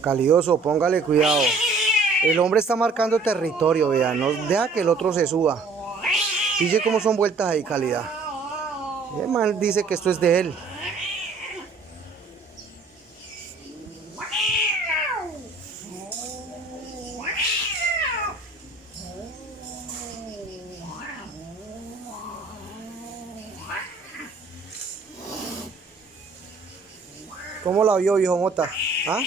Calidoso, póngale cuidado. El hombre está marcando territorio, vean. No deja que el otro se suba. Dice cómo son vueltas ahí, calidad. El man dice que esto es de él. ¿Cómo la vio, viejo Mota? ¿Ah?